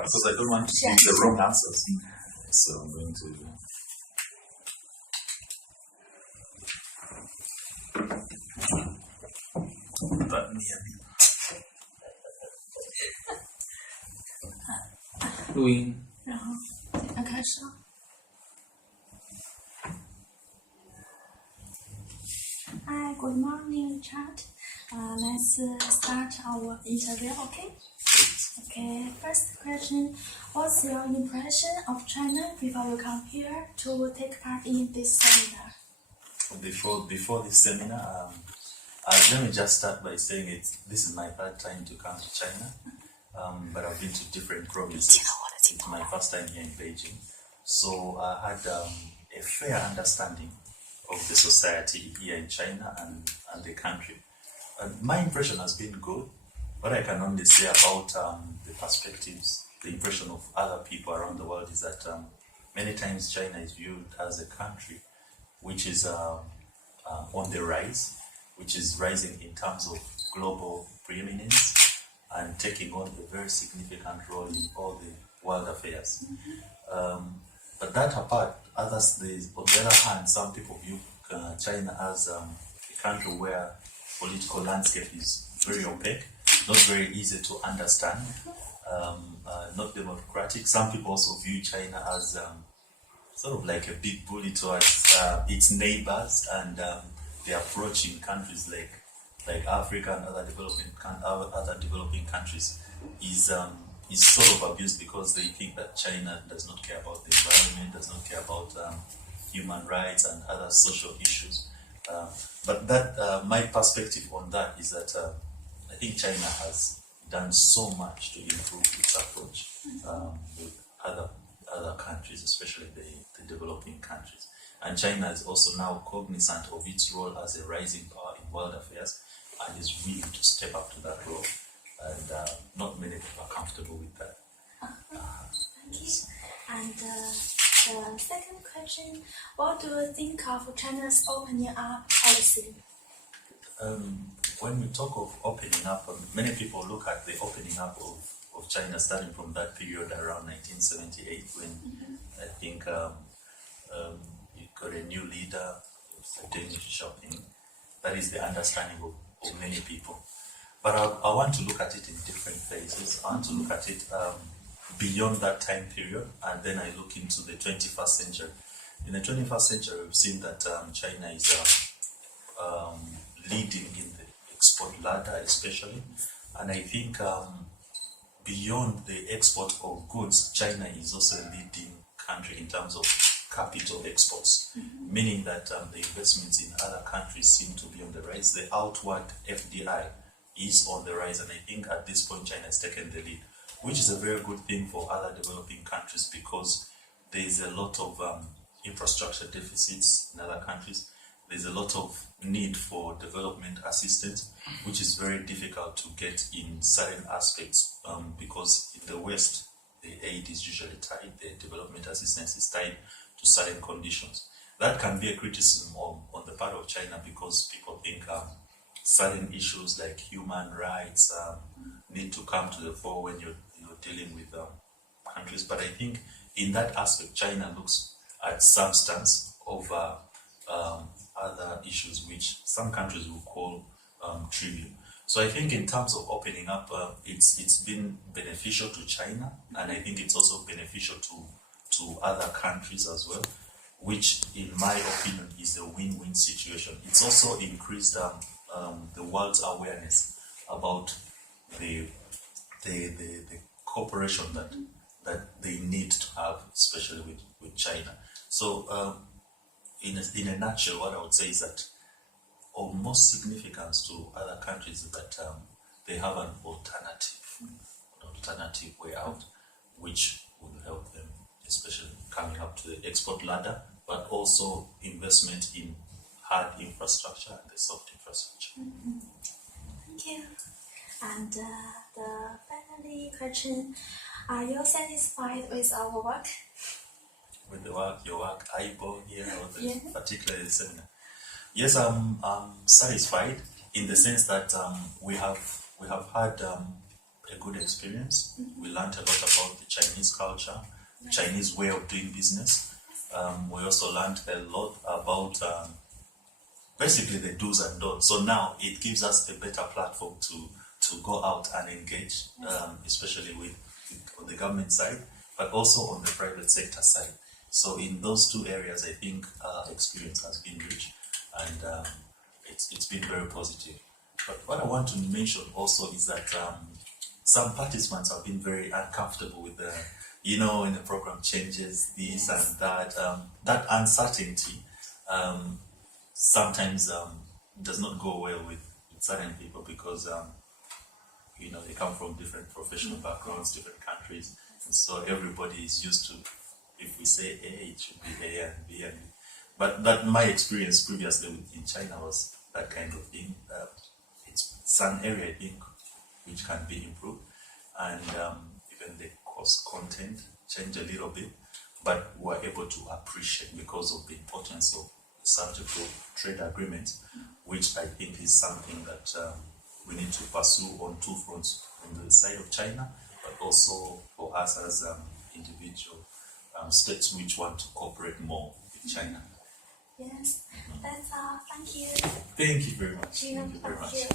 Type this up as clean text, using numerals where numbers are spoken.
up because I don't want to give the wrong answers. So I'm going to. That near me. Doing. 然后要开始了。Hi, good morning, chat. Let's start our interview, okay? Okay, first question. What's your impression of China before you come here to take part in this seminar? Before this seminar, let me just start by saying this is my third time to come to China, but I've been to different provinces. It's my first time here in Beijing. So I had a fair understanding of the society here in China and the country. And my impression has been good. What I can only say about the perspectives, the impression of other people around the world is that many times China is viewed as a country which is on the rise, which is rising in terms of global preeminence and taking on a very significant role in all the world affairs. But that apart, on the other hand, some people view China as a country where political landscape is very opaque, not very easy to understand, not democratic. Some people also view China as sort of like a big bully towards its neighbors, and the approach in countries like Africa and other developing countries is sort of abused because they think that China does not care about the environment, does not care about human rights and other social issues. But that my perspective on that is that I think China has done so much to improve its approach with other countries, especially the developing countries. And China is also now cognizant of its role as a rising power in world affairs and is willing to step up to that role. And not many people are comfortable with that. Thank you. And the second question, what do you think of China's opening up policy? When we talk of opening up, many people look at the opening up of China starting from that period around 1978 when I think you got a new leader, Deng Xiaoping. That is the understanding of many people. But I want to look at it in different phases. I want to look at it beyond that time period, and then I look into the 21st century. In the 21st century, we've seen that China is leading in the export ladder, especially. And I think beyond the export of goods, China is also a leading country in terms of capital exports, meaning that the investments in other countries seem to be on the rise. The outward FDI is on the rise, and I think at this point China has taken the lead, which is a very good thing for other developing countries because there is a lot of infrastructure deficits in other countries. There's a lot of need for development assistance, which is very difficult to get in certain aspects because in the West, the aid is usually tied, the development assistance is tied to certain conditions. That can be a criticism on the part of China because people think certain issues like human rights need to come to the fore when you're dealing with countries. But I think in that aspect, China looks at substance over other issues which some countries will call trivial. So I think in terms of opening up, it's been beneficial to China, and I think it's also beneficial to other countries as well, which in my opinion is a win-win situation. It's also increased the world's awareness about the cooperation that they need to have, especially with China. So in a nutshell, what I would say is that of most significance to other countries is that they have an alternative way out, which will help them, especially coming up to the export ladder, but also investment in hard infrastructure and the soft infrastructure. Thank you. And the finally question, are you satisfied with our work? With the work, your work, IBO here, or particularly the seminar? Yes, I'm satisfied in the sense that we have had a a good experience. We learned a lot about the Chinese culture, Chinese way of doing business. We also learned a lot about basically the do's and don'ts. So now it gives us a better platform to go out and engage, especially with on the government side, but also on the private sector side. So in those two areas, I think experience has been rich, and it's been very positive. But what I want to mention also is that some participants have been very uncomfortable with the, when the program changes this and that, that uncertainty sometimes does not go well with certain people because, they come from different professional backgrounds, different countries, and so everybody is used to, if we say A, it should be A and B and B. But that my experience previously in China was that kind of thing. It's an area, I think, which can be improved, and even the course content change a little bit, but we're able to appreciate because of the importance of the subject of trade agreements, which I think is something that we need to pursue on two fronts, on the side of China, but also for us as individual states which want to cooperate more with China. Yes, that's all. Thank you. Thank you very much. Thank you.